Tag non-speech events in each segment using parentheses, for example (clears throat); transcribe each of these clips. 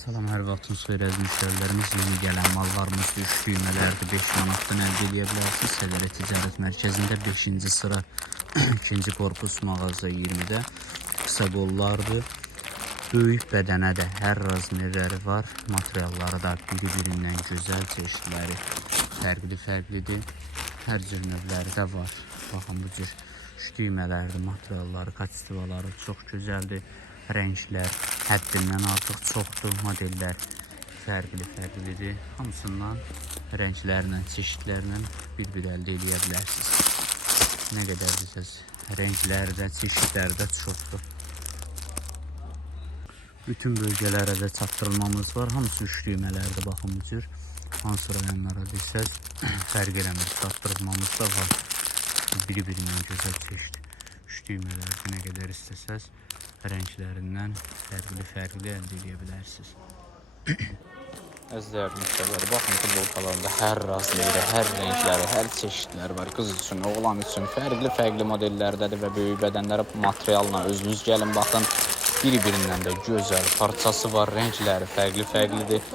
Salam hər vaxtınız xeyir əziz müştərilərimiz. Yeni gələn mallarımız üç düymələrdir. 5 manatdan əldə edə bilərsiniz. Sədərə Ticarət Mərkəzində 5-ci sıra (clears throat) 2-ci korpus mağaza 20-də qısa qollardır. Böyük bədənə də hər razmerləri var. Materialları da biri-birindən gözəl çeşidləri fərqli-fərqlidir. Hər cür növləri də var. Baxın bu cür üç düymələrdir. Materialları, kastivaları çox gözəldir. Rənglər həddindən artıq çoxdur. Modellər fərqli-fərqlidir. Hamısından rənglərlə, çeşidlərlə bir-bir əldə edə bilərsiniz. Nə qədər desəz, rəngləri də, çeşidləri də çoxdur. Bütün bölgelərə də çatdırılmamız var. Hamısı üç düymələrdir baxın bu cür. Hansı rayonlara desəz, (clears throat) fərq eləmir. Çatdırılmamız da var. Biri-birindən gözəl çeşid. Üç düymələrdir nə qədər istəsəz, rənglərindən fərqli-fərqli əldə edə bilərsiniz. Əzizlər (clears throat) müştərilər, baxın futbolkalarında hər razmeri, hər rəngləri, hər çeşidləri var. Qız üçün, oğlan üçün fərqli-fərqli modellərdədir və böyük bədənlərə materialla özünüz gəlin baxın. Bir-birindən də gözəl parçası var, rəngləri fərqli-fərqlidir.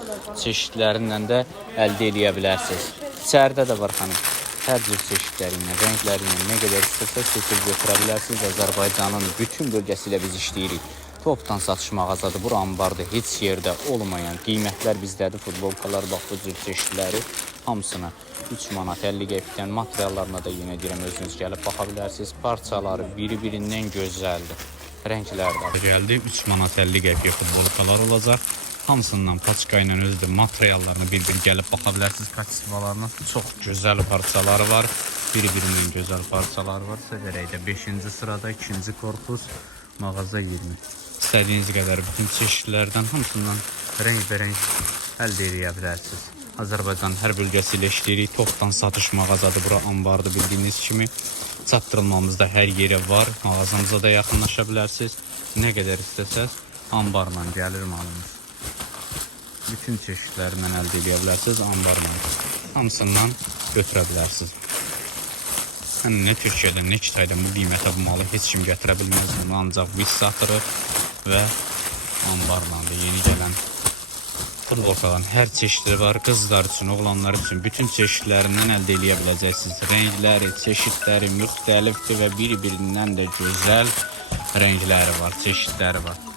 Çeşidlərindən də əldə edə bilərsiniz. İçəridə də var xanım. Hər cür rəngləri ilə nə qədər istəsəz seçib götürə bilərsiniz. Bütün bölgəsi ilə biz işləyirik. Topdan satış mağazadır. Bura ambarda heç yerdə olmayan qiymətlər bizdədir. Futbolkalar bax bu cür çeşidləri hamısına 3 manat 50 qəpikdən materiallarına da yenə deyirəm özünüz gəlib baxa bilərsiniz. Parçaları biri-birindən gözəldir. Rəngləri də gəldi. 3 manat 50 qəpiyə futbolkalar olacaq. Hamısından paçka ilə özü materiallarını bir-bir gəlib baxa bilərsiniz. Kativalarına çox gözəl parçaları var. Bir-birindən gözəl parçaları var. Sədərəkdə 5-ci sırada 2-ci korpus mağaza 20. İstədiyiniz qədər bütün çeşidlərdən hamısından rəng-bərəng əldə edə bilərsiniz. Azərbaycan hər bölgəsi ilə işləyirik. Topdan satış mağazadır. Bura ambardır bildiyiniz kimi. Çatdırılmamız da hər yerə var. Mağazamıza da yaxınlaşa bilərsiniz. Nə qədər istəsəz ambarla gəlir malımız. Bütün çeşidlərindən əldə edə bilərsiniz ambarla. Hamısından götürə bilərsiniz. Hani ne Türkiye'de ne Kitay'da bu qiymətə bu malı heç kim gətirə bilməz. Bunu ancaq biz satırıq və ambarlandı. Yeni gələn futbolkaların hər çeşidi var. Qızlar üçün, oğlanlar üçün bütün çeşidlərindən əldə edə biləcəksiniz. Rəngləri, çeşidləri müxtəlifdir və bir-birindən də gözəl rəngləri var, çeşidləri var.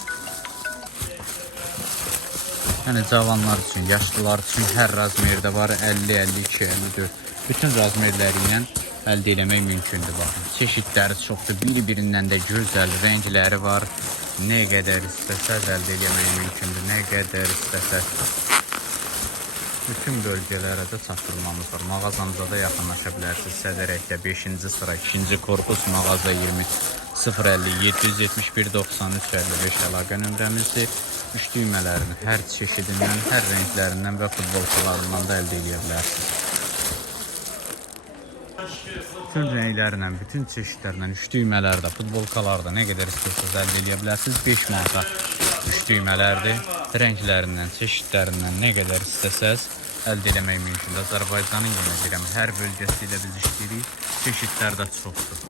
Yəni cavanlar üçün, yaşlılar üçün hər razmerdə var. 50, 52, 54. Bütün razmerləri ilə əldə etmək mümkündür baxın. Çeşidləri çoxdur. Bir-birindən də gözəl rəngləri var. Nə qədər istəsəz əldə etmək mümkündür. Nə qədər istəsəz. Bütün bölgələrə də çatdırmamız var. Mağazamıza da yaxınlaşa bilərsiniz. Sədərəkdə 5-ci sıra 2-ci korpus mağaza 20 050 771 93 55 əlaqə nömrəmizdir. Üç düymələrini hər çeşidindən, hər rənglərindən və futbolkalarından da əldə edə bilərsiniz. Bütün rənglərlə, bütün çeşidlərlə, üç düymələrdə, futbolkalarda nə qədər istəyirsiniz əldə edə bilərsiniz. 5 manata üç düymələrdir. Rənglərindən, çeşidlərindən nə qədər istəsəz əldə etmək mümkündür. Azərbaycanın yenə deyirəm, hər bölgəsi ilə biz işləyirik. Çeşidlər də çoxdur.